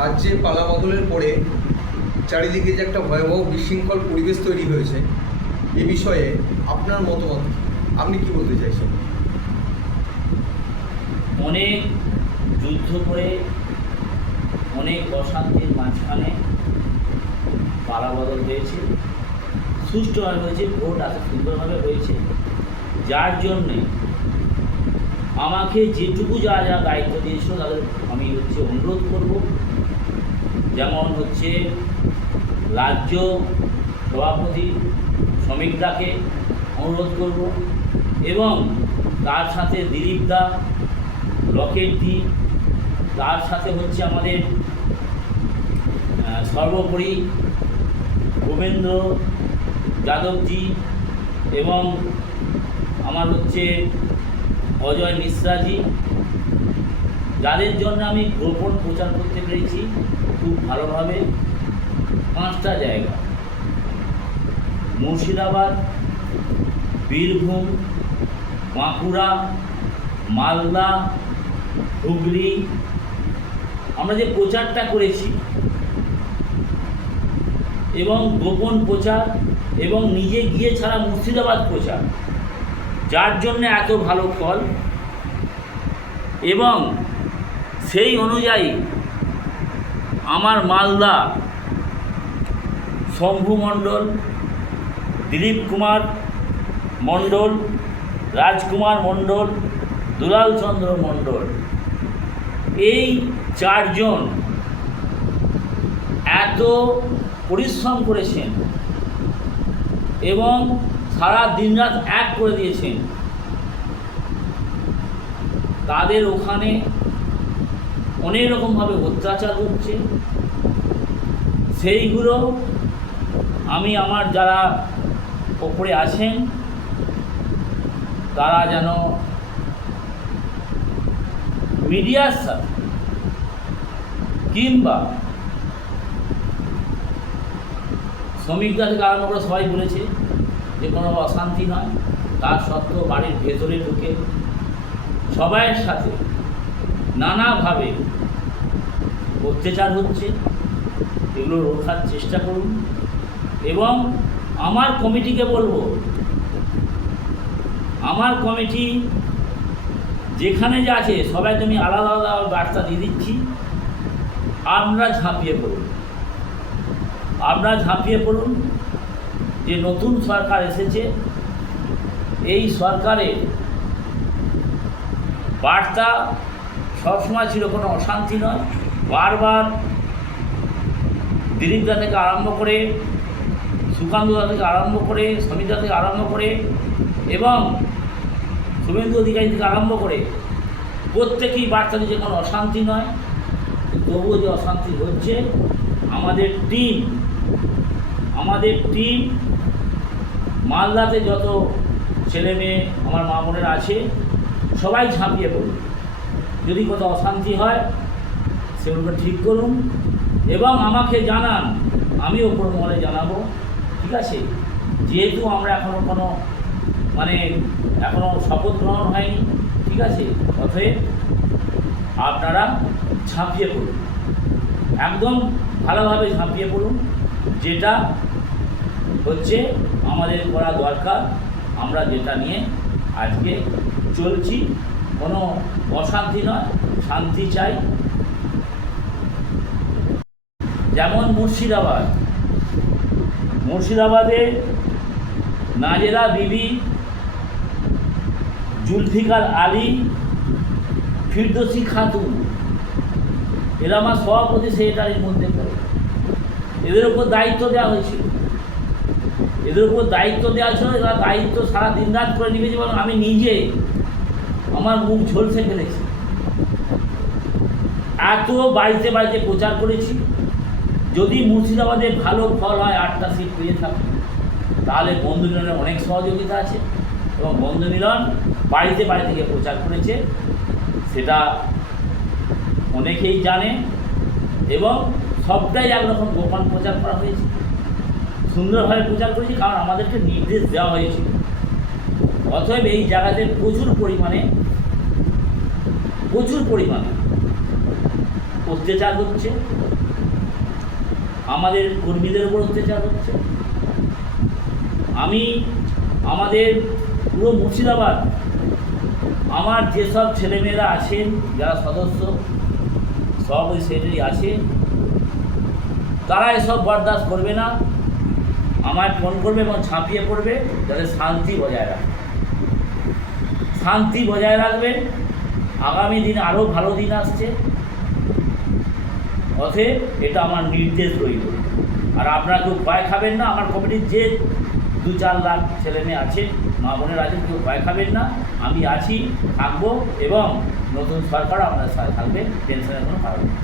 রাজ্যে পালা বদলের পরে চারিদিকে যে একটা ভয়াবহ বিশৃঙ্খল পরিবেশ তৈরি হয়েছে, এ বিষয়ে আপনার মতামত, আপনি কি বলতে চাইছেন? অনেক যুদ্ধ করে অনেক অশান্তির মাঝখানে পালা বদল হয়েছে, সুষ্ঠুভাবে হয়েছে, ভোট এত সুন্দরভাবে হয়েছে, যার জন্যে আমাকে যেটুকু যা যা দায়িত্ব দিয়েছিল তাদের আমি অনুরোধ করব। যেমন রাজ্য সভাপতি শ্রমিকদাকে অনুরোধ করব, এবং তার সাথে দিলীপ দা, রকেট দি, তার সাথে আমাদের সর্বোপরি গোবিন্দ যাদবজি, এবং আমার অজয় মিশ্রাজি, যাদের জন্য আমি গোপন প্রচার করতে পেরেছি খুব ভালোভাবে। 5টা জায়গা: মুর্শিদাবাদ, বীরভূম, বাঁকুড়া, মালদা, হুগলি। আমরা যে প্রচারটা করেছি, এবং গোপন প্রচার, এবং নিজে গিয়ে ছাড়া মুর্শিদাবাদ প্রচার, যার জন্য এত ভালো ফল। এবং সেই অনুযায়ী আমার মালদা শম্ভু মণ্ডল, দিলীপ কুমার মণ্ডল, রাজকুমার মণ্ডল, দুলাল চন্দ্র মণ্ডল, এই 4 জন এত পরিশ্রম করেছেন এবং সারা দিনরাত এক করে দিয়েছেন। তাদের ওখানে অনেক রকমভাবে অত্যাচার হচ্ছে, সেইগুলো আমি আমার যারা ওপরে আছেন তারা যেন মিডিয়ার সাথে কিংবা শ্রমিকদের থেকে আরম্ভ করে সবাই বলেছে যে কোনো অশান্তি নয়, তার সত্ত্বেও বাড়ির ভেতরে ঢুকে সবাইয়ের সাথে নানাভাবে অত্যাচার হচ্ছে, এগুলো রোখার চেষ্টা করুন। এবং আমার কমিটিকে বলবো, আমার কমিটি যেখানে যা আছে সবাইকে আমি আলাদা আলাদা বার্তা দিয়ে দিচ্ছি, আপনারা ঝাঁপিয়ে পড়ুন। আপনারা ঝাঁপিয়ে পড়ুন। যে নতুন সরকার এসেছে, এই সরকারের বার্তা সবসময় ছিল কোনো অশান্তি নয়। বারবার দিলীপদা থেকে আরম্ভ করে, সুকান্তদা থেকে আরম্ভ করে, সমিতা থেকে আরম্ভ করে, এবং শুভেন্দু অধিকারী থেকে আরম্ভ করে প্রত্যেকেই বার্তা দিচ্ছে কোনো অশান্তি নয়। তবুও যে অশান্তি হচ্ছে, আমাদের টিম মালদাতে যত ছেলে মেয়ে আমার মা বোনেরা আছে সবাই ঝাঁপিয়ে পড়ুন। যদি কোথাও অশান্তি হয় সেগুলোকে ঠিক করুন এবং আমাকে জানান, আমি ওপর মহলে জানাবো। ঠিক আছে? যেহেতু আমরা এখনও এখনও শপথ গ্রহণ হয়নি, ঠিক আছে, অতএব আপনারা ঝাঁপিয়ে পড়ুন, একদম ভালোভাবে ঝাঁপিয়ে পড়ুন। যেটা আমাদের করা দরকার, আমরা যেটা নিয়ে আজকে চলছি, কোনো অশান্তি নয়, শান্তি চাই। যেমন মুর্শিদাবাদে নাজেরা বিবি, জুলফিকার আলী, ফিরদৌসী খাতুন, এরা আমার সভাপতি সেক্রেটারির মধ্যে পড়ে। এদের উপর দায়িত্ব দেওয়া হয়েছিল, এরা দায়িত্ব সারা দিন রাত করে নিয়েছে। এবং আমি নিজে আমার মুখ ঝলসে ফেলেছি, এত বাড়িতে বাড়িতে প্রচার করেছি। যদি মুর্শিদাবাদে ভালো ফল হয়, 8টা সিট পেয়ে থাকে, তাহলে বন্ধু মিলনের অনেক সহযোগিতা আছে। এবং বন্ধু মিলন বাড়িতে বাড়ি থেকে প্রচার করেছে, সেটা অনেকেই জানে। এবং সবটাই একরকম গোপন প্রচার করা হয়েছে, সুন্দরভাবে প্রচার করেছি, কারণ আমাদেরকে নির্দেশ দেওয়া হয়েছিল। অতএব এই জায়গাতে প্রচুর পরিমাণে অত্যাচার হচ্ছে, আমাদের কর্মীদের উপর অত্যাচার হচ্ছে। আমি আমাদের পুরো মুর্শিদাবাদ, আমার যেসব ছেলেমেয়েরা আছেন যারা সদস্য সভাপতি সেক্রেটারি আছে, তারা এসব বরদাস্ত করবে না, আমায় ফোন করবে এবং ঝাঁপিয়ে পড়বে যাতে শান্তি বজায় রাখে। শান্তি বজায় রাখবেন, আগামী দিনে আরও ভালো দিন আসছে, অতএব এটা আমার নির্দেশ রইল। আর আপনারা কেউ ভয় খাবেন না, আমার কমিটির যে 2-4 লাখ ছেলে মেয়ে আছে, মা বোনের আছেন, কেউ ভয় খাবেন না, আমি আছি, থাকবো, এবং নতুন সরকার আপনার সাথে থাকবে, টেনশনের কোনো কারণ নেই।